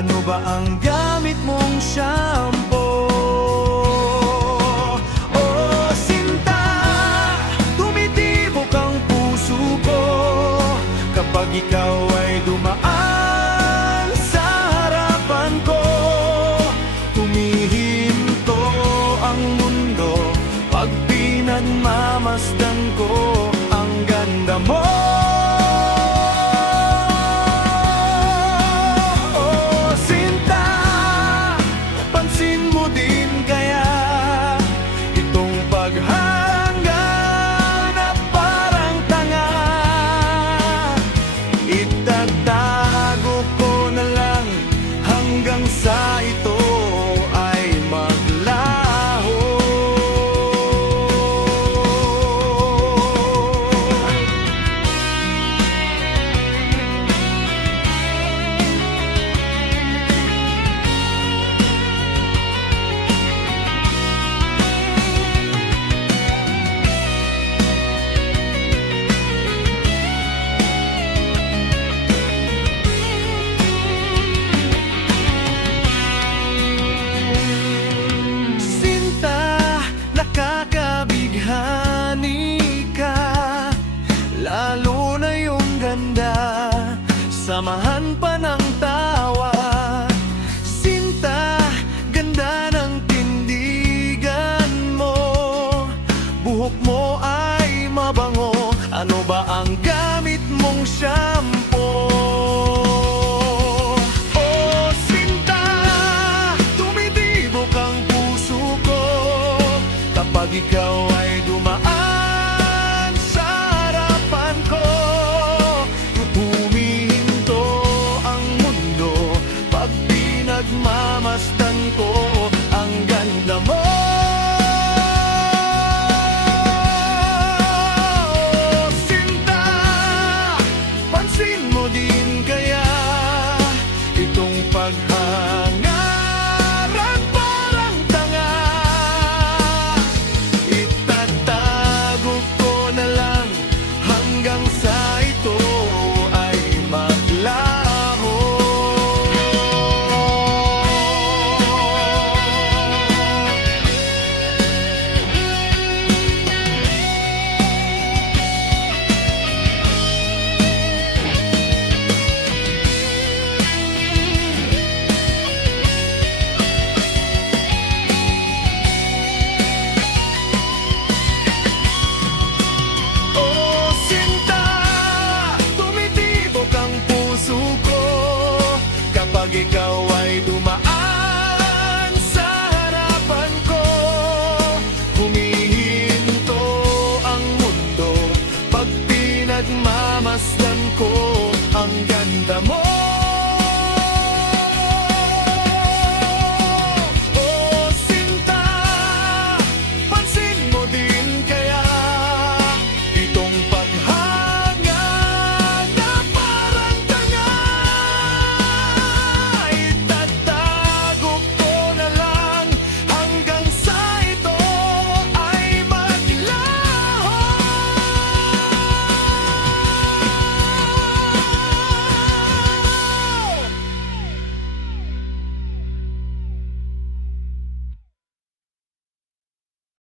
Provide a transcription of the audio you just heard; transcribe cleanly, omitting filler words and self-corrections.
Ano ba ang gamit mong shampoo? Oh, sinta, tumitibok ang puso ko kapag ikaw ay dumaan sa harapan ko. Tumihinto ang mundo pag pinagmamasdan ko ang ganda mo. Oh, sinta, pansin mo din kaya itong paghanga na parang tanga. Itatago ko na lang hanggang sa ito ay maglaho. Nakakabighani ka, lalo na yung ganda, samahan pa ng tawa. Sinta, ganda ng tindigan mo, buhok mo ay mabango. Ano ba ang gamit mong shampoo? Oh, sinta, tumitibok ang puso ko kapag ikaw ay dumaan sa harapan ko. Humihinto ang mundo pag pinagmamasdan ko ang ganda mo. Oh, sinta, pansin mo din kaya itong paghangaran parang tanga. Itatago ko na lang hanggang sa ito ay maglaho. Oh, sinta, tumitibok ang puso ko kapag ikaw ay dumaan